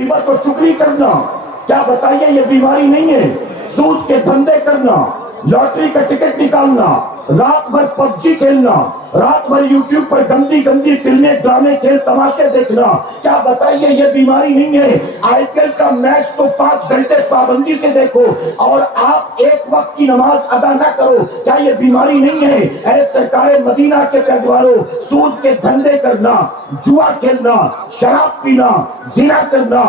غیبت اور چغلی کرنا، کیا بتائیے یہ بیماری نہیں ہے؟ سود کے دھندے کرنا، لاٹری کا ٹکٹ نکالنا، رات بھر پب جی کھیلنا، رات بھر یوٹیوب پر گندی گندی فلمیں، ڈرامے، کھیل تماشے دیکھنا، کیا بتائیے یہ بیماری نہیں ہے؟ آئی پی ایل کا میچ تو 5 گھنٹے پابندی سے دیکھو اور آپ ایک وقت کی نماز ادا نہ کرو، کیا یہ بیماری نہیں ہے؟ اے سرکار مدینہ کے پیروانوں، سود کے دھندے کرنا، جوا کھیلنا، شراب پینا، زنا کرنا،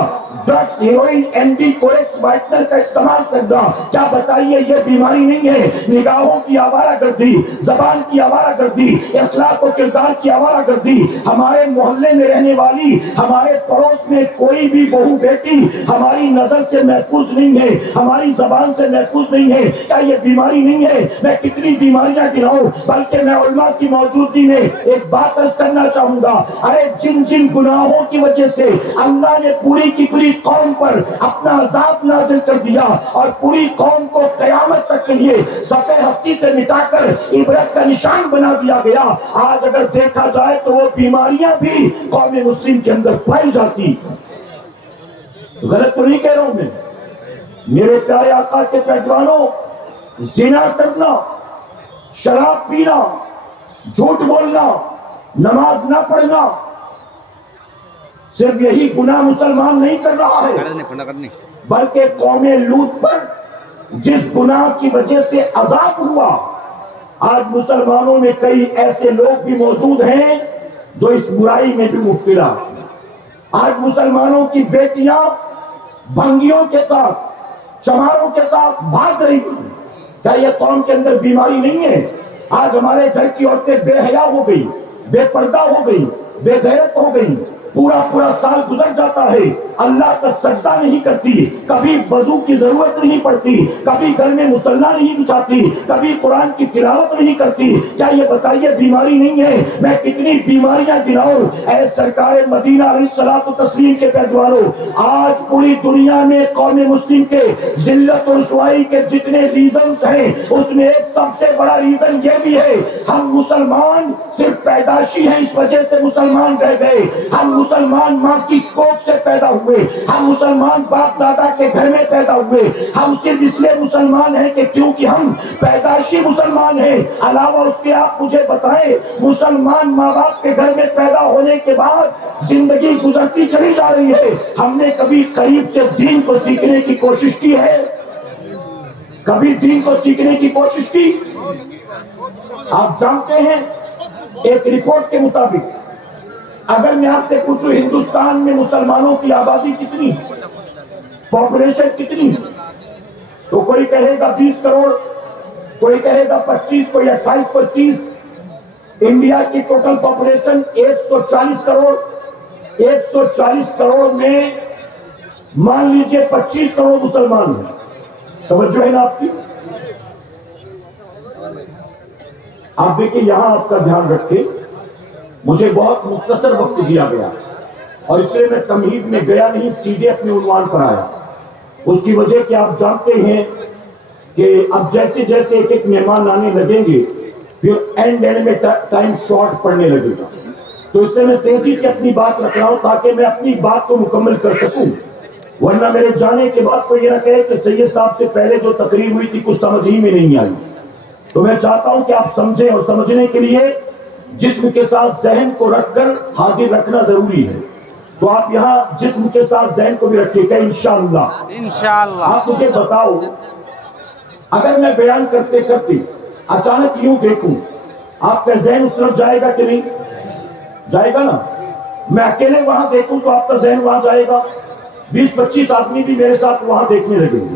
drugs, heroin, N D, Corex, whitener کا استعمال کرنا، کیا بتائیے یہ بیماری نہیں ہے؟ نگاہوں کی آوارہ گردی، زبان کی آوارہ گردی، اخلاق و کردار کی آوارہ گردی، ہمارے محلے میں رہنے والی، ہمارے پڑوس میں کوئی بھی بہو بیٹی ہماری نظر سے محفوظ نہیں ہے، ہماری زبان سے محفوظ نہیں ہے، کیا یہ بیماری نہیں ہے؟ میں کتنی بیماریاں گناؤں، بلکہ میں علماء کی موجودگی میں ایک بات عرض کرنا چاہوں گا، ارے جن جن گناہوں کی وجہ سے اللہ نے پوری کی پوری قوم پر اپنا عذاب نازل کر دیا اور پوری قوم کو قیامت تک کے لیے صفحہ ہستی سے مٹا کر عبرت کا نشان بنا دیا گیا، آج اگر دیکھا جائے تو وہ بیماریاں بھی قوم مسلم کے اندر پائی جاتی۔ غلط تو نہیں کہہ رہا ہوں میں؟ میرے پیارے آقا کے پیروانوں، زنا کرنا، شراب پینا، جھوٹ بولنا، نماز نہ پڑھنا، صرف یہی گناہ مسلمان نہیں کر رہا ہے، بلکہ قوم لوط پر جس گناہ کی وجہ سے عذاب ہوا، آج مسلمانوں میں کئی ایسے لوگ بھی موجود ہیں جو اس برائی میں بھی مبتلا۔ آج مسلمانوں کی بیٹیاں بھنگیوں کے ساتھ، چماروں کے ساتھ بھاگ رہی ہیں، کیا یہ قوم کے اندر بیماری نہیں ہے؟ آج ہمارے گھر کی عورتیں بے حیا ہو گئی، بے پردہ ہو گئی، بے غیرت ہو گئی، پورا سال گزر جاتا ہے، اللہ کا سجدہ نہیں کرتی، کبھی وضو کی ضرورت نہیں پڑتی، کبھی گھر میں مصلی نہیں بچھاتی، کبھی قرآن کی تلاوت نہیں کرتی، کیا یہ بتائیے بیماری نہیں ہے؟ میں کتنی بیماریاں گناؤں، اے سرکار مدینہ علیہ الصلوۃ والتسلیم کے پیروانوں، آج پوری دنیا میں قوم مسلم کے ذلت و رسوائی کے جتنے ریزنز ہیں، اس میں ایک سب سے بڑا ریزن یہ بھی ہے، ہم مسلمان صرف پیدائشی ہیں، اس وجہ سے مسلمان رہ گئے، ہم مسلمان ماں کی کوکھ سے پیدا ہوئے، ہم مسلمان باپ دادا کے گھر میں پیدا ہوئے، ہم صرف اس لیے مسلمان ہیں کہ کیونکہ ہم پیدائشی مسلمان ہیں، علاوہ اس کے آپ مجھے بتائیں مسلمان ماں باپ کے گھر میں پیدا ہونے کے بعد زندگی گزرتی چلی جا رہی ہے، ہم نے کبھی قریب سے دین کو سیکھنے کی کوشش کی ہے؟ کبھی دین کو سیکھنے کی کوشش کی؟ آپ جانتے ہیں ایک رپورٹ کے مطابق اگر میں آپ سے پوچھوں ہندوستان میں مسلمانوں کی آبادی کتنی، پاپولیشن کتنی، تو کوئی کہے گا 20 کروڑ، کوئی کہے گا 25، کوئی 28، کوئی 30۔ انڈیا کی ٹوٹل پاپولیشن 140 کروڑ، 140 کروڑ میں مان لیجئے 25 کروڑ مسلمان ہیں، توجہ ہے نا آپ کی؟ آپ دیکھیں یہاں آپ کا دھیان رکھیں، مجھے بہت مختصر وقت دیا گیا اور اس لیے میں تمہید میں گیا نہیں، سیدھے اپنے عنوان پر آیا۔ اس کی وجہ کہ آپ جانتے ہیں کہ اب جیسے جیسے ایک ایک مہمان آنے لگیں گے پھر اینڈ میں ٹائم شارٹ پڑنے لگے گا، تو اس لیے میں تیزی سے اپنی بات رکھ رہا ہوں تاکہ میں اپنی بات کو مکمل کر سکوں، ورنہ میرے جانے کے بعد کوئی یہ نہ کہے کہ سید صاحب سے پہلے جو تقریر ہوئی تھی کچھ سمجھ ہی میں نہیں آئی۔ تو میں چاہتا ہوں کہ آپ سمجھیں، اور سمجھنے کے لیے جسم کے ساتھ ذہن کو رکھ کر حاضر رکھنا ضروری ہے، تو آپ یہاں جسم کے ساتھ ذہن کو بھی رکھیے گا انشاءاللہ۔ آپ مجھے بتاؤ، اگر میں بیان کرتے کرتے اچانک یوں دیکھوں، آپ کا ذہن اس طرف جائے گا کہ نہیں جائے گا نا؟ میں اکیلے وہاں دیکھوں تو آپ کا ذہن وہاں جائے گا، 20-25 آدمی بھی میرے ساتھ وہاں دیکھنے لگیں گے۔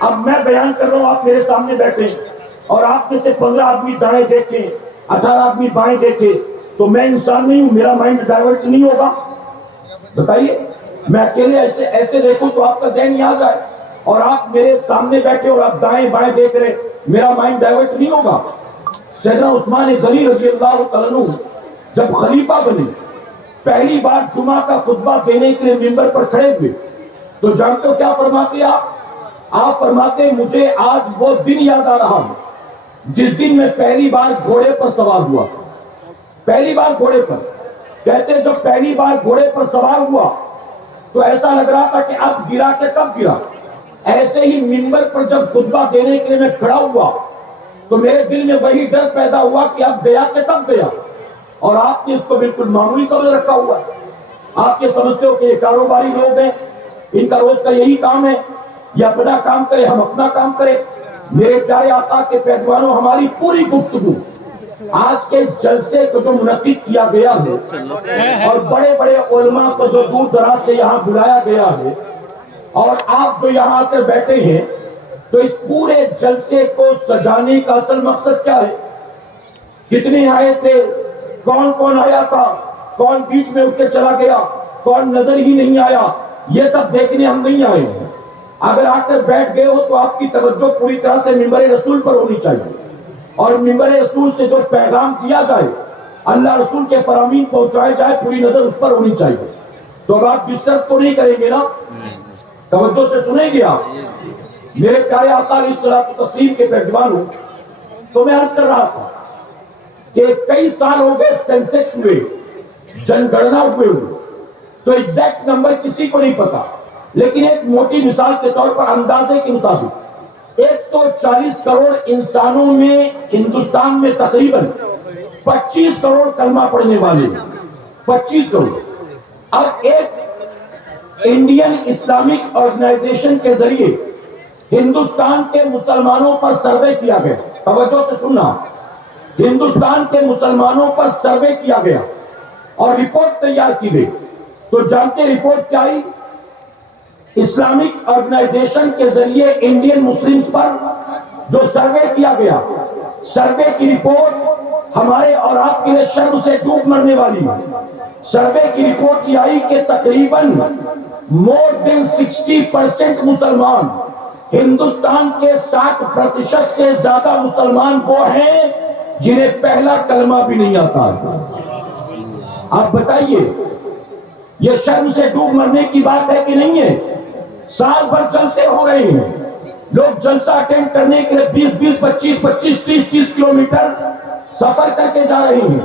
اب میں بیان کر رہا ہوں، آپ میرے سامنے بیٹھے اور آپ میں سے 15 آدمی دائیں دیکھیں، 18 آدمی بائیں دیکھے، تو میں انسان نہیں ہوں؟ میرا مائنڈ ڈائیورٹ نہیں ہوگا؟ بتائیے، میں اکیلے ایسے دیکھوں تو آپ کا ذہن یہاں جائے، اور آپ میرے سامنے بیٹھے اور آپ دائیں بائیں دیکھ رہے، میرا مائنڈ ڈائیورٹ نہیں ہوگا؟ سیدنا عثمان غنی رضی اللہ تعالیٰ عنہ جب خلیفہ بنے، پہلی بار جمعہ کا خطبہ دینے کے لیے ممبر پر کھڑے ہوئے تو جانتے ہو کیا فرماتے آپ فرماتے مجھے آج وہ دن یاد آ رہا ہے جس دن میں پہلی بار گھوڑے پر سوار ہوا، پہلی بار گھوڑے پر۔ کہتے جب پہلی بار گھوڑے پر سوار ہوا تو ایسا لگ رہا تھا کہ اب گرا کہ کب گرا. ایسے ہی منبر پر جب خطبہ دینے کے لیے میں کھڑا ہوا تو میرے دل میں وہی ڈر پیدا ہوا کہ اب گیا کہ تب گیا. اور آپ نے اس کو بالکل معمولی سمجھ رکھا ہوا ہے. آپ یہ سمجھتے ہو کہ یہ کاروباری لوگ ہیں, ان کا روز کا یہی کام ہے, یہ اپنا کام کرے ہم اپنا کام کرے. میرے پیارے آقا کے پہلوانوں, ہماری پوری گفتگو آج کے اس جلسے کو جو منعقد کیا گیا ہے اور بڑے بڑے علماء کو جو دور دراز سے یہاں بلایا گیا ہے اور آپ جو یہاں آ کر بیٹھے ہیں, تو اس پورے جلسے کو سجانے کا اصل مقصد کیا ہے؟ کتنے آئے تھے, کون کون آیا تھا, کون بیچ میں اٹھ کے چلا گیا, کون نظر ہی نہیں آیا, یہ سب دیکھنے ہم نہیں آئے ہیں. اگر آ کر بیٹھ گئے ہو تو آپ کی توجہ پوری طرح سے منبر رسول پر ہونی چاہیے, اور منبر رسول سے جو پیغام دیا جائے, اللہ رسول کے فرامین پہنچائے جائے, پوری نظر اس پر ہونی چاہیے. تو اب آپ ڈسٹرب تو نہیں کریں گے نا, توجہ سے سنیں گے آپ. میرے پیارے آقا علیہ الصلوۃ والتسلیم کے پہلوانوں, تو میں عرض کر رہا تھا کہ کئی سال ہو گئے سینسیکس ہوئے, جن گننا ہوئے, تو ایگزیکٹ نمبر کسی کو نہیں پتا, لیکن ایک موٹی مثال کے طور پر اندازے کے مطابق 140 کروڑ انسانوں میں ہندوستان میں تقریباً 25 کروڑ کلمہ پڑھنے والے, 25 کروڑ. اب ایک انڈین اسلامک آرگنائزیشن کے ذریعے ہندوستان کے مسلمانوں پر سروے کیا گیا, توجہ سے سننا, ہندوستان کے مسلمانوں پر سروے کیا گیا اور رپورٹ تیار کی گئی. تو جانتے رپورٹ کیا آئی؟ اسلامک آرگنائزیشن کے ذریعے انڈین مسلمز پر جو سروے کیا گیا, سروے کی رپورٹ ہمارے اور آپ کے لیے شرم سے ڈوب مرنے والی. سروے کی رپورٹ یہ آئی کہ تقریباً مور دین 60% مسلمان, ہندوستان کے 60% سے زیادہ مسلمان وہ ہیں جنہیں پہلا کلمہ بھی نہیں آتا. آپ بتائیے, یہ شرم سے ڈوب مرنے کی بات ہے کہ نہیں ہے؟ سال بھر جلسے ہو رہے ہیں, لوگ جلسہ اٹینڈ کرنے کے لیے 20 25 30 کلومیٹر سفر کر کے جا رہے ہیں,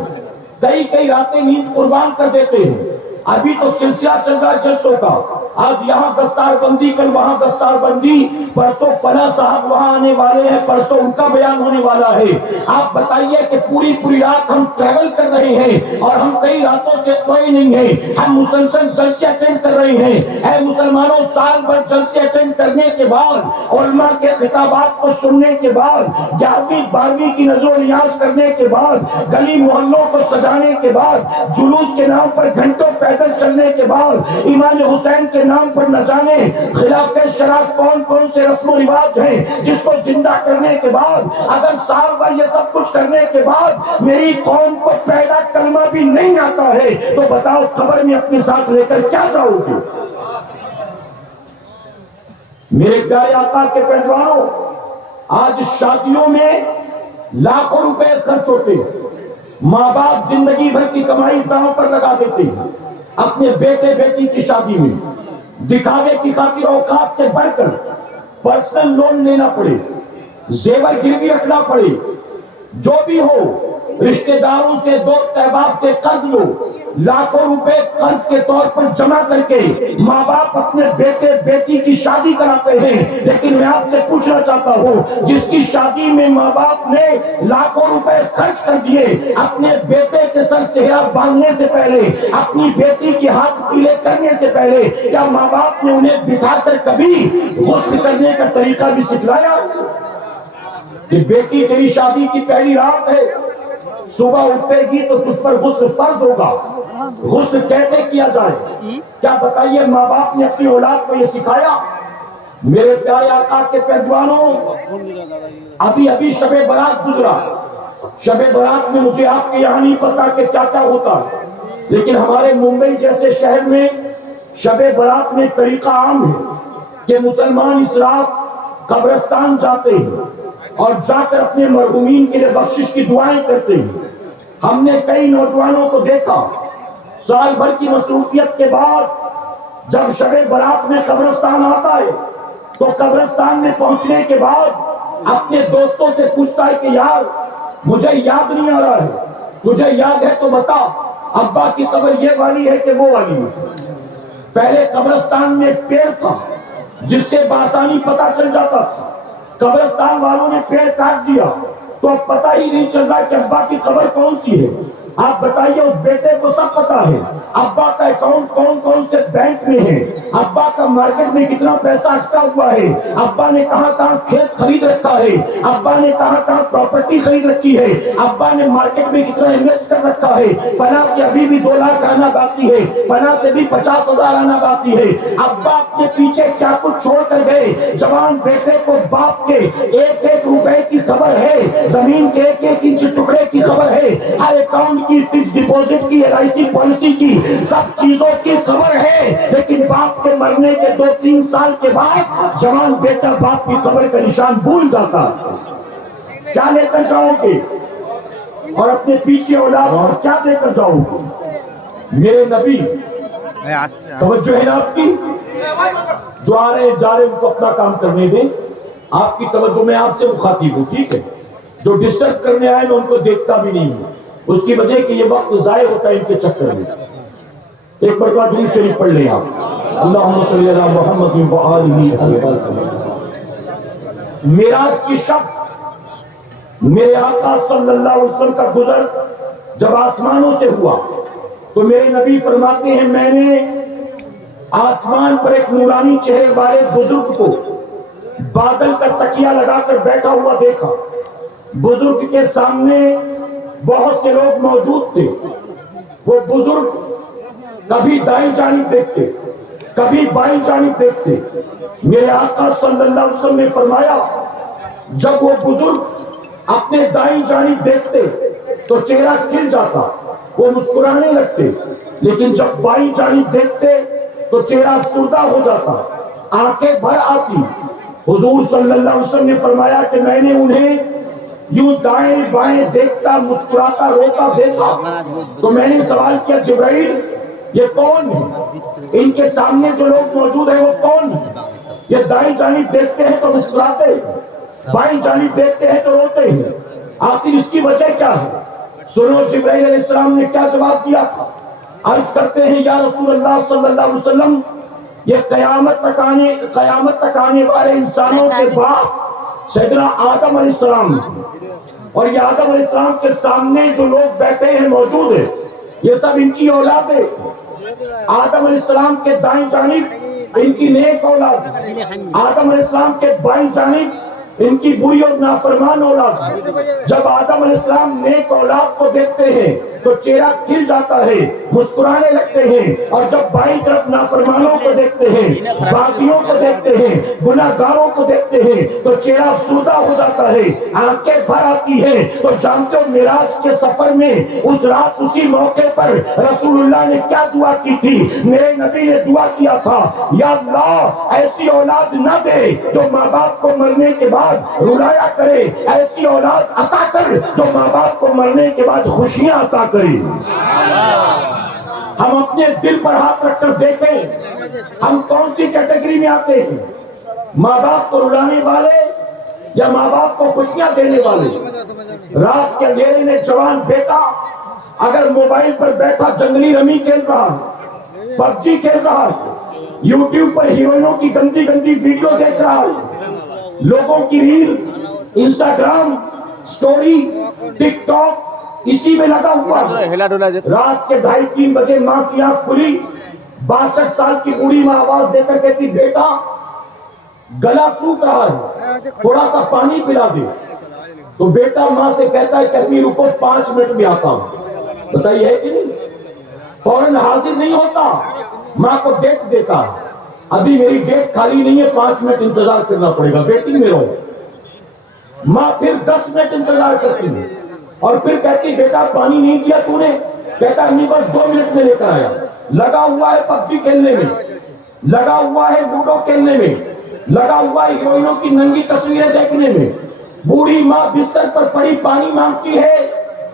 کئی راتیں نیند قربان کر دیتے ہیں. ابھی تو سلسلہ چل رہا ہے جلسوں کا, آج یہاں دستار بندی, کل وہاں دستار بندی, پرسوں فلاں صاحب وہاں آنے والے ہیں, پرسوں ان کا بیان ہونے والا ہے. آپ بتائیے کہ پوری رات ہم ٹریول کر رہے ہیں اور ہم کئی راتوں سے سوئے نہیں ہیں, ہم مسلسل جلسے اٹینڈ کر رہے ہیں. اے مسلمانوں, سال بھر جلسے اٹینڈ کرنے کے بعد, علماء کے خطابات کو سننے کے بعد, 11ویں 12ویں کی نظر و نیاز کرنے کے بعد, گلی محلوں کو سجانے کے بعد, جلوس کے نام پر گھنٹوں پیدل چلنے کے بعد, امام حسین کے نام پر نہ جانے خلاف شراب کون سے رسم و رواج ہیں جس کو زندہ کرنے کے بعد, اگر سال بھر یہ سب کچھ کرنے کے بعد میری قوم کو پہلا کلمہ بھی نہیں آتا ہے, تو بتاؤ خبر میں اپنے ساتھ لے کر کیا جاؤ گے؟ میرے پیارے آقا کے پہلوانوں, آج شادیوں میں لاکھوں روپے خرچ ہوتے ہیں, ماں باپ زندگی بھر کی کمائی داؤں پر لگا دیتے ہیں اپنے بیٹے بیٹی کی شادی میں, دکھاوے کی خاطر اوقات سے بڑھ کر پرسنل لون لینا پڑے, زیور گروی رکھنا پڑے, جو بھی ہو, رشتہ داروں سے, دوست احباب سے قرض لو, لاکھوں روپے قرض کے طور پر جمع کر کے ماں باپ اپنے بیٹے بیٹی کی شادی کراتے ہیں. لیکن میں آپ سے پوچھنا چاہتا ہوں, جس کی شادی میں ماں باپ نے لاکھوں روپے خرچ کر دیے, اپنے بیٹے کے سر سہرا باندھنے سے پہلے, اپنی بیٹی کے ہاتھ پیلے کرنے سے پہلے, کیا ماں باپ نے انہیں بٹھا کر کبھی غسل کرنے کا طریقہ بھی سکھلایا کہ بیٹی تیری شادی کی پہلی رات ہے, صبح اٹھے گی تو تجھ پر غسل فرض ہوگا, غسل کیسے کیا جائے؟ کیا بتائیے ماں باپ نے اپنی اولاد کو یہ سکھایا؟ میرے پیارے آقا کے پہلوانوں, ابھی شب برات گزرا, شب برات میں مجھے آپ کے یہاں نہیں پتا کہ کیا کیا ہوتا, لیکن ہمارے ممبئی جیسے شہر میں شب برات میں طریقہ عام ہے کہ مسلمان اس رات قبرستان جاتے ہیں اور جا کر اپنے مرحومین کے لیے بخشش کی دعائیں کرتے ہیں. ہم نے کئی نوجوانوں کو دیکھا, سال بھر کی مصروفیت کے بعد جب شب برات میں قبرستان آتا ہے تو قبرستان میں پہنچنے کے بعد اپنے دوستوں سے پوچھتا ہے کہ یار مجھے یاد نہیں آ رہا ہے, تجھے یاد ہے تو بتا, ابا کی قبر یہ والی ہے کہ وہ والی ہے؟ پہلے قبرستان میں ایک پیڑ تھا جس سے بآسانی پتہ چل جاتا تھا. قبرستان والوں نے پیڑ کاٹ دیا تو اب پتہ ہی نہیں چل رہا کہ ابا کی قبر کون سی ہے. آپ بتائیے اس بیٹے کو سب پتا ہے ابا کا اکاؤنٹ کون سے بینک میں ہے, ابا کا مارکیٹ میں کتنا پیسہ اٹکا ہوا ہے, ابا نے کہاں کہاں کھیت خرید رکھا ہے, ابا نے کہاں کہاں پراپرٹی خرید رکھی ہے, ابا نے مارکیٹ میں کتنا انویسٹ کر رکھا ہے, فلاں سے ابھی بھی 2 لاکھ آنا باقی ہے, فلاں سے بھی 50,000 آنا باقی ہے. ابا اپنے پیچھے کیا کچھ چھوڑ کر گئے. جوان بیٹے کو باپ کے 1-1 روپے کی خبر ہے, زمین کے 1-1 انچ ٹکڑے کی خبر ہے, ہر اکاؤنٹ کی, فکس ڈپوزٹ کی, LIC پالیسی کی, سب چیزوں کی خبر ہے. لیکن باپ کے مرنے کے 2-3 سال کے بعد جوان بیٹا باپ کی خبر کا نشان بھول جاتا. کیا لے کر جاؤ گے اور اپنے پیچھے اولاد اور کیا دے کر جاؤ گے؟ میرے نبی, توجہ ہے نا آپ کی, جو آ رہے جا رہے ان کو اپنا کام کرنے دیں. آپ کی توجہ میں آپ سے مخاطب ہوں, ٹھیک ہے؟ جو ڈسٹرب کرنے آئے میں ان کو دیکھتا بھی نہیں ہوں, اس کی وجہ کہ یہ وقت ضائع ہوتا ہے ان کے چکر میں. ایک مرتبہ درود شریف پڑھ لیں آپ, اللہم صلی علی محمد وآلہ وسلم. معراج کی شب میرے آقا صلی اللہ علیہ وسلم کا گزر جب آسمانوں سے ہوا تو میرے نبی فرماتے ہیں میں نے آسمان پر ایک نورانی چہرے والے بزرگ کو بادل کا تکیہ لگا کر بیٹھا ہوا دیکھا. بزرگ کے سامنے بہت سے لوگ موجود تھے. وہ بزرگ کبھی دائیں جانب دیکھتے, کبھی بائیں جانب دیکھتے. میرے آقا صلی اللہ علیہ وسلم نے فرمایا جب وہ بزرگ اپنے دائیں جانب دیکھتے تو چہرہ کھل جاتا, وہ مسکرانے لگتے. لیکن جب بائیں جانب دیکھتے تو چہرہ افسردہ ہو جاتا, آنکھیں بھر آتی. حضور صلی اللہ علیہ وسلم نے فرمایا کہ میں نے انہیں یوں دائیں بائیں دیکھتا, مسکراتا, روتا دیکھا تو میں نے سوال کیا جبرائیل یہ کون ہے؟ ان کے سامنے جو لوگ موجود ہیں وہ کون ہیں؟ یہ دائیں جانب دیکھتے ہیں تو مسکراتے ہیں, بائیں جانب دیکھتے ہیں تو روتے ہیں, آخر اس کی وجہ کیا ہے؟ سنو جبرائیل علیہ السلام نے کیا جواب دیا تھا. عرض کرتے ہیں یا رسول اللہ صلی اللہ علیہ وسلم یہ قیامت تک آنے والے انسانوں کے باپ سیدنا آدم علیہ السلام, اور یہ آدم علیہ السلام کے سامنے جو لوگ بیٹھے ہیں موجود ہیں یہ سب ان کی اولاد ہے. آدم علیہ السلام کے دائیں جانب ان کی نیک اولاد, آدم علیہ السلام کے بائیں جانب ان کی بری اور نافرمان اولاد. جب آدم علیہ السلام نیک اولاد کو دیکھتے ہیں تو چہرہ کھل جاتا ہے, مسکرانے لگتے ہیں, اور جب بائیں طرف نافرمانوں کو دیکھتے ہیں, باغیوں کو دیکھتے ہیں, گناہگاروں کو دیکھتے ہیں تو چہرہ افسردہ ہو جاتا ہے, آنکھیں بھر آتی ہیں. تو جانتے ہو معراج کے سفر میں اس رات اسی موقع پر رسول اللہ نے کیا دعا کی تھی؟ میرے نبی نے دعا کیا تھا یا اللہ ایسی اولاد نہ دے جو ماں باپ کو مرنے کے بعد رلایا کرے, ایسی اولاد عطا کر جو ماں باپ کو مرنے کے بعد خوشیاں عطا کرے. ہم اپنے دل پر ہاتھ رکھ کر دیکھیں ہم کون سی کیٹیگری میں آتے ہیں, ماں باپ کو رلانے والے یا ماں باپ کو خوشیاں دینے والے. رات کے اندھیرے میں جوان بیٹا اگر موبائل پر بیٹھا جنگلی رمی کھیل رہا ہے, PUBG کھیل رہا ہے, یوٹیوب پر ہیروئنوں کی گندی گندی ویڈیو دیکھ رہا ہے, لوگوں کی ریل, انسٹاگرام, سٹوری, ٹک ٹاک اسی میں لگا ہوا ہے. رات کے 2:30-3 بجے ماں کی آنکھ کھلی, 62 سال کی بوڑھی ماں آواز دے کر کہتی بیٹا گلا سوکھ رہا ہے تھوڑا سا پانی پلا دے. تو بیٹا ماں سے کہتا ہے کرمی رکو 5 منٹ میں آتا ہوں. بتائیے ہے کہ نہیں؟ فوراً حاضر نہیں ہوتا, ماں کو ڈیٹ دیتا ابھی میری ڈیٹ خالی نہیں ہے 5 منٹ انتظار کرنا پڑے گا, ویٹنگ میں رہو. ماں پھر 10 منٹ انتظار کرتی ہے اور پھر کہتی بیٹا پانی نہیں دیا تو نے؟ کہتا نہیں بس 2 منٹ میں لے کر آیا. لگا ہوا ہے PUBG کھیلنے میں, لگا ہوا ہے لوڈو کھیلنے میں, لگا ہوا ہے ہیروئنوں کی ننگی تصویریں دیکھنے میں. بوڑھی ماں بستر پر پڑی پانی مانگتی ہے,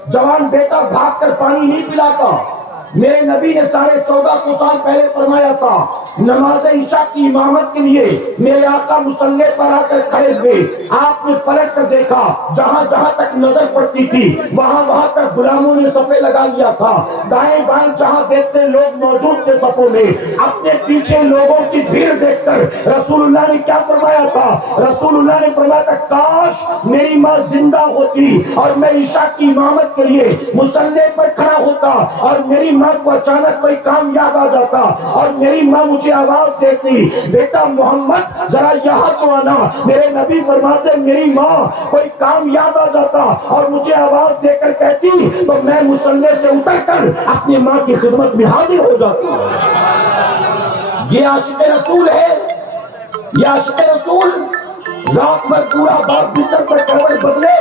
جوان بیٹا بھاگ کر پانی نہیں پلاتا, میرے نبی نے 1450 سال پہلے فرمایا تھا نماز عشاء کی امامت کے لیے میرے آقا مصلی پر آ کر کھڑے ہوئے، آپ نے پلٹ کر دیکھا، جہاں جہاں تک نظر پڑتی تھی وہاں وہاں تک غلاموں نے صفے لگا لیا تھا، دائیں بائیں جہاں دیکھتے لوگ موجود تھے صفوں میں، اپنے پیچھے لوگوں کی بھیڑ دیکھ کر رسول اللہ نے کیا فرمایا تھا؟ رسول اللہ نے فرمایا تھا کاش میری ماں زندہ ہوتی اور میں عشاء کی امامت کے لیے مصلی پر کھڑا ہوتا اور میری ماں کو اچانک کوئی کام یاد آ جاتا اور میری ماں مجھے آواز دیتی بیٹا محمد ذرا یہاں تو آنا، میرے نبی فرماتے میری ماں کوئی کام یاد آ جاتا اور مجھے آواز دے کر کہتی تو میں مصلی سے اتر کر اپنی ماں کی خدمت میں حاضر ہو جاتا۔ یہ عاشق رسول ہے، یہ عاشق رسول رات میں پورا باپ بستر پر کروٹ بدلے